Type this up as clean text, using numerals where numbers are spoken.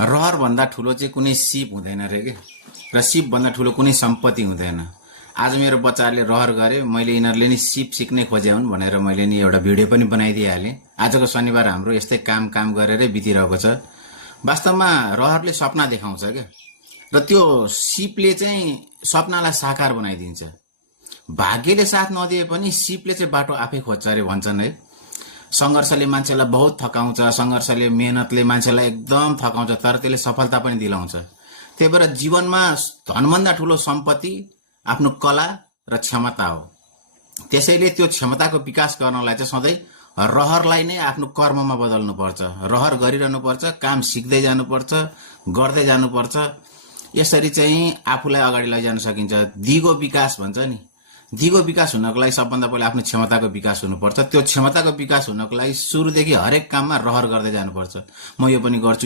रहर भन्दा ठुलो चाहिँ कुनै सिप हुँदैन रे के र सिप भन्दा ठुलो कुनै सम्पत्ति हुँदैन। आज मेरो बच्चाहरूले रहर गरे, मैले यिनीहरूले नि सिप सिक्नै खोजे हुन् भनेर मैले नि एउटा भिडियो पनि बनाइदिइहालेँ। आजको शनिबार हाम्रो यस्तै काम गरेरै बितिरहेको छ। वास्तवमा रहरले सपना देखाउँछ क्या, र त्यो सिपले चाहिँ सपनालाई साकार बनाइदिन्छ। भाग्यले साथ नदिए पनि सिपले चाहिँ बाटो आफै खोज्छ अरे भन्छन् है। सङ्घर्षले मान्छेलाई बहुत थकाउँछ, सङ्घर्षले मेहनतले मान्छेलाई एकदम थकाउँछ, तर त्यसले सफलता पनि दिलाउँछ। त्यही भएर जीवनमा धनभन्दा ठुलो सम्पत्ति आफ्नो कला र क्षमता हो। त्यसैले त्यो क्षमताको विकास गर्नलाई चाहिँ सधैँ रहरलाई नै आफ्नो कर्ममा बदल्नुपर्छ। रहर गरिरहनुपर्छ, काम सिक्दै जानुपर्छ, गर्दै जानुपर्छ। यसरी चाहिँ आफूलाई अगाडि लैजान सकिन्छ। दिगो विकास भन्छ नि, दिगो विकास हुनको लागि सबभन्दा पहिला आफ्नो क्षमताको विकास हुनुपर्छ। त्यो क्षमताको विकास हुनको लागि सुरुदेखि हरेक काममा रहर गर्दै जानुपर्छ। म यो पनि गर्छु।